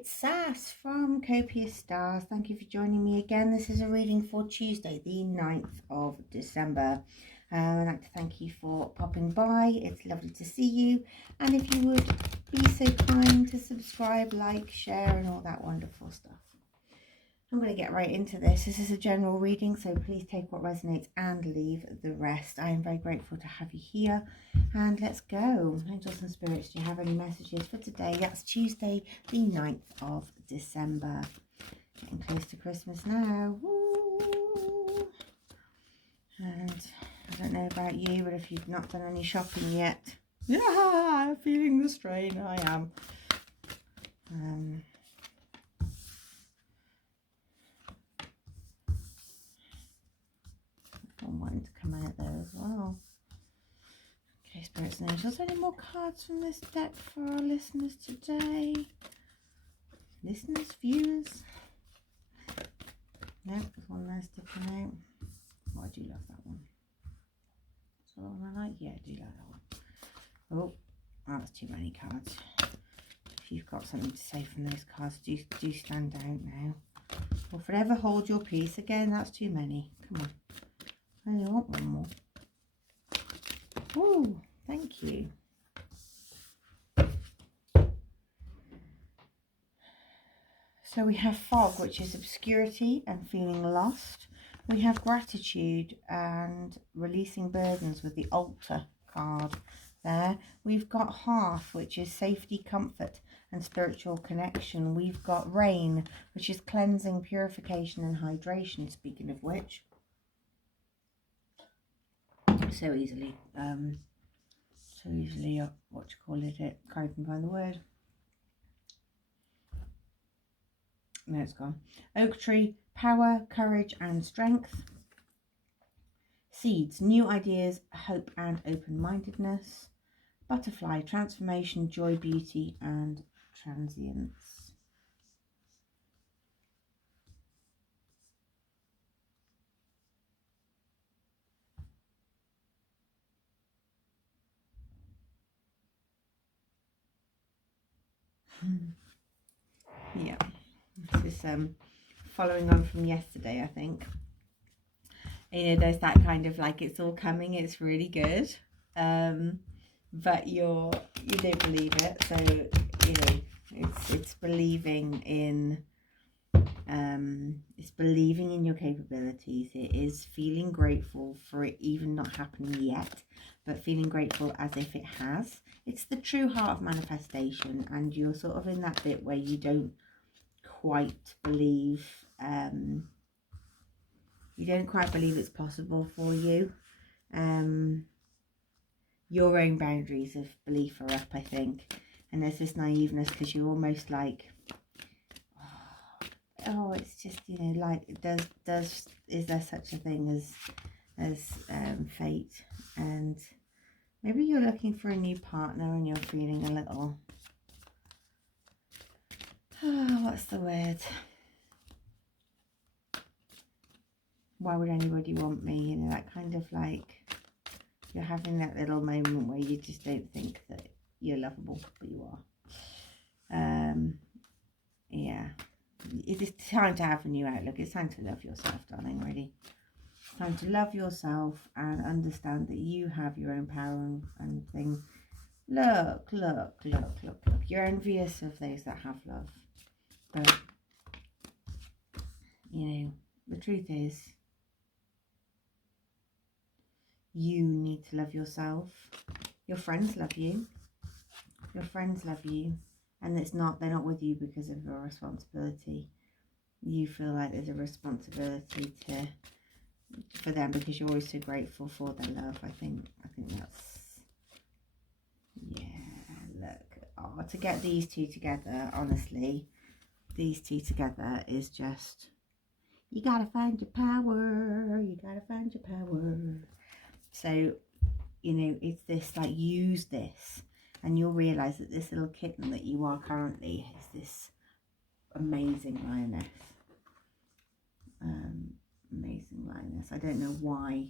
it's Sass from Copia Stars. Thank you for joining me again. This is a reading for Tuesday, the 9th of December. I'd like to thank you for popping by. It's lovely to see you. And if you would be so kind to subscribe, like, share, and all that wonderful stuff. I'm going to get right into this. This is a general reading, so please take what resonates and leave the rest. I am very grateful to have you here. And let's go. Angels and spirits, do you have any messages for today? That's Tuesday, the 9th of December. Getting close to Christmas now. Woo! And I don't know about you, but if you've not done any shopping yet, yeah, feeling the strain, I am. I'm wanting to come out there as well. Okay, spirits and angels, any more cards from this deck for our listeners today? Listeners, viewers? No, there's one there sticking out. Oh, I do love that one. Is that one I like? Yeah, I do like that one. Oh, that's too many cards. If you've got something to say from those cards, do stand out now. Or forever hold your peace. Again, that's too many. Come on. I only want one more. Oh, thank you. So we have fog, which is obscurity and feeling lost. We have gratitude and releasing burdens with the altar card there. We've got hearth, which is safety, comfort and spiritual connection. We've got rain, which is cleansing, purification and hydration, speaking of which. So easily, what you call it, can't even find the word. No, it's gone. Oak tree, power, courage and strength. Seeds, new ideas, hope and open-mindedness. Butterfly, transformation, joy, beauty and transience. Yeah, this is following on from yesterday, I think. You know, there's that kind of like, it's all coming, it's really good, but you don't believe it. So you know, it's believing in your capabilities. It is feeling grateful for it even not happening yet, but feeling grateful as if it has. It's the true heart of manifestation, and you're sort of in that bit where you don't quite believe it's possible for you. Your own boundaries of belief are up, I think, and there's this naiveness because you're almost like, oh, it's just, you know, like, is there such a thing as fate? And maybe you're looking for a new partner and you're feeling a little, what's the word? Why would anybody want me? You know, that kind of like, you're having that little moment where you just don't think that you're lovable, but you are. Yeah. It is time to have a new outlook. It's time to love yourself, darling, really. It's time to love yourself and understand that you have your own power and thing. Look. You're envious of those that have love. But, you know, the truth is, you need to love yourself. Your friends love you. Your friends love you. And they're not with you because of a responsibility. You feel like there's a responsibility for them because you're always so grateful for their love. I think that's, yeah, look. Oh, to get these two together, honestly, these two together is just, you gotta find your power. You gotta find your power. So, you know, it's this, like, use this. And you'll realise that this little kitten that you are currently is this amazing lioness. Amazing lioness. I don't know why.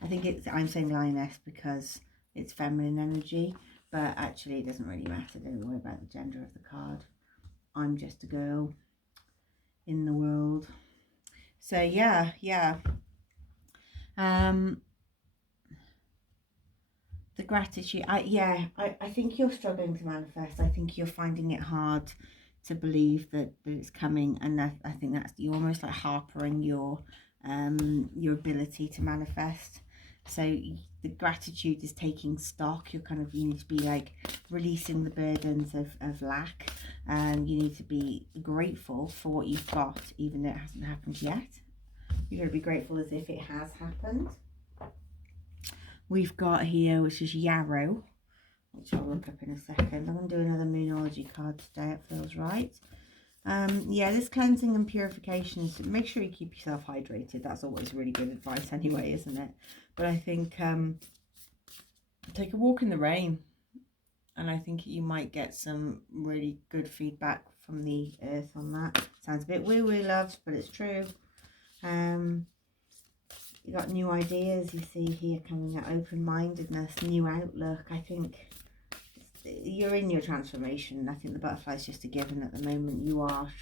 I think I'm saying lioness because it's feminine energy, but actually it doesn't really matter. Don't worry about the gender of the card. I'm just a girl in the world. So yeah. The gratitude, I think you're struggling to manifest. I think you're finding it hard to believe that it's coming, and I think that's, you're almost like harpering your ability to manifest. So the gratitude is taking stock. You're kind of, you need to be like releasing the burdens of lack, and you need to be grateful for what you've got, even though it hasn't happened yet. You're going to be grateful as if it has happened. We've got here, which is yarrow, which I'll look up in a second. I'm going to do another Moonology card today, it feels right. Yeah, this cleansing and purification is, make sure you keep yourself hydrated. That's always really good advice anyway, isn't it? But I think take a walk in the rain, and I think you might get some really good feedback from the earth on that. Sounds a bit woo-woo, loves, but it's true. You got new ideas, you see here coming out, open-mindedness, new outlook. I think you're in your transformation. I think the butterfly's just a given at the moment. You are,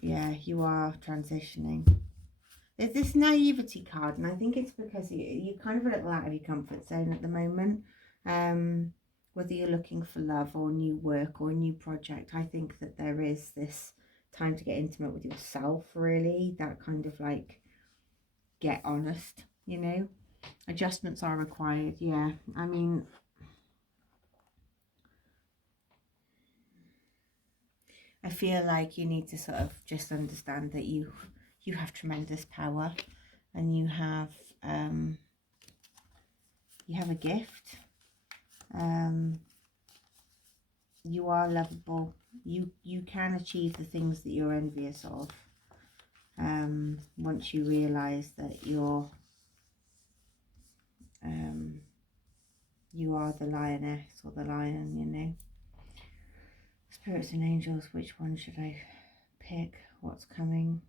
yeah, you are transitioning. There's this naivety card, and I think it's because you're kind of a little out of your comfort zone at the moment. Whether you're looking for love or new work or a new project, I think that there is this time to get intimate with yourself, really. That kind of like, get honest, you know. Adjustments are required. Yeah, I mean, I feel like you need to sort of just understand that you have tremendous power, and you have a gift. You are lovable. You can achieve the things that you're envious of. Once you realize that you are the lioness or the lion, you know. Spirits and angels, which one should I pick? What's coming?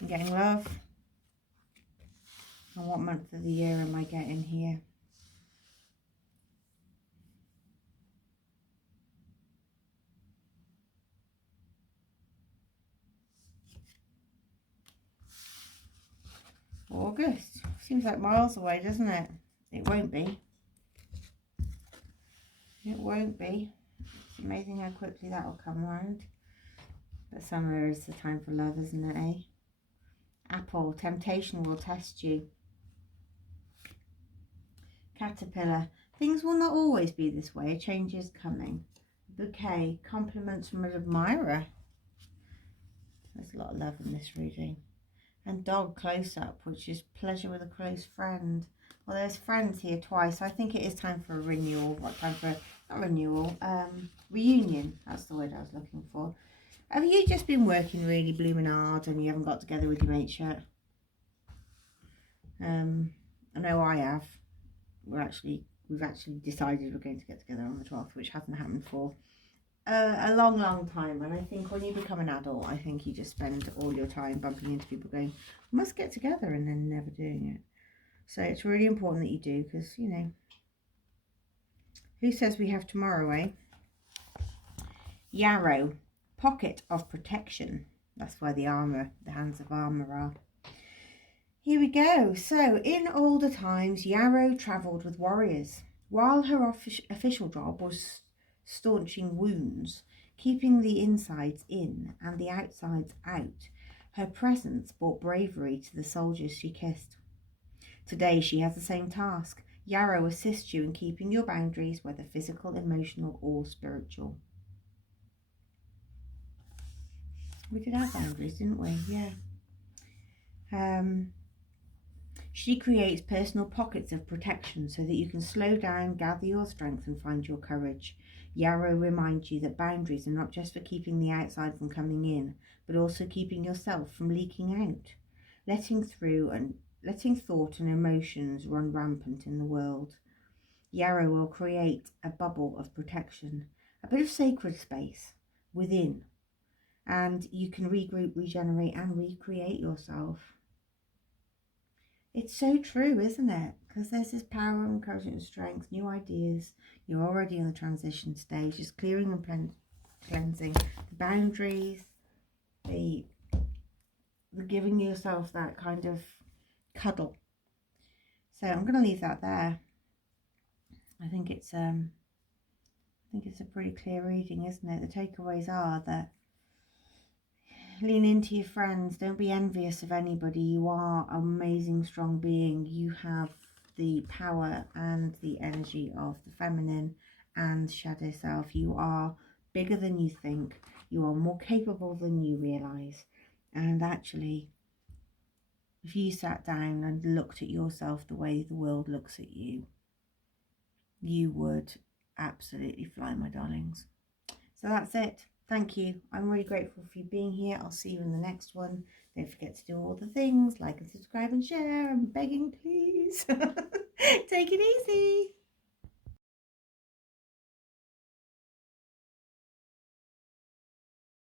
I'm getting love. And what month of the year am I getting here? August. Seems like miles away, doesn't it? It won't be. It won't be. It's amazing how quickly that will come around. But summer is the time for love, isn't it, eh? Apple, temptation will test you. Caterpillar, things will not always be this way. A change is coming. Bouquet, compliments from an admirer. There's a lot of love in this reading. And dog, close up, which is pleasure with a close friend. Well, there's friends here twice. So I think it is time for a renewal. What time for, not renewal, reunion. That's the word I was looking for. Have you just been working really blooming hard and you haven't got together with your mates yet? I know I have. We've actually decided we're going to get together on the 12th, which hasn't happened for a long time. And I think when you become an adult, I think you just spend all your time bumping into people going, we must get together, and then never doing it. So it's really important that you do, because, you know, who says we have tomorrow, eh? Yarrow, pocket of protection. That's where the armour, the hands of armour are. Here we go. So, in older times, Yarrow travelled with warriors. While her official job was staunching wounds, keeping the insides in and the outsides out, her presence brought bravery to the soldiers she kissed. Today, she has the same task. Yarrow assists you in keeping your boundaries, whether physical, emotional, or spiritual. We did have boundaries, didn't we? Yeah. She creates personal pockets of protection so that you can slow down, gather your strength, and find your courage. Yarrow reminds you that boundaries are not just for keeping the outside from coming in, but also keeping yourself from leaking out, letting thought and emotions run rampant in the world. Yarrow will create a bubble of protection, a bit of sacred space within, and you can regroup, regenerate, and recreate yourself. It's so true, isn't it? Because there's this power, encouragement, and strength, new ideas. You're already in the transition stage, just clearing and cleansing the boundaries, the giving yourself that kind of cuddle. So I'm going to leave that there. I think it's a pretty clear reading, isn't it? The takeaways are that lean into your friends. Don't be envious of anybody. You are an amazing, strong being. You have the power and the energy of the feminine and shadow self. You are bigger than you think. You are more capable than you realise. And actually, if you sat down and looked at yourself the way the world looks at you, you would absolutely fly, my darlings. So that's it. Thank you. I'm really grateful for you being here. I'll see you in the next one. Don't forget to do all the things, like and subscribe and share. I'm begging, please. Take it easy.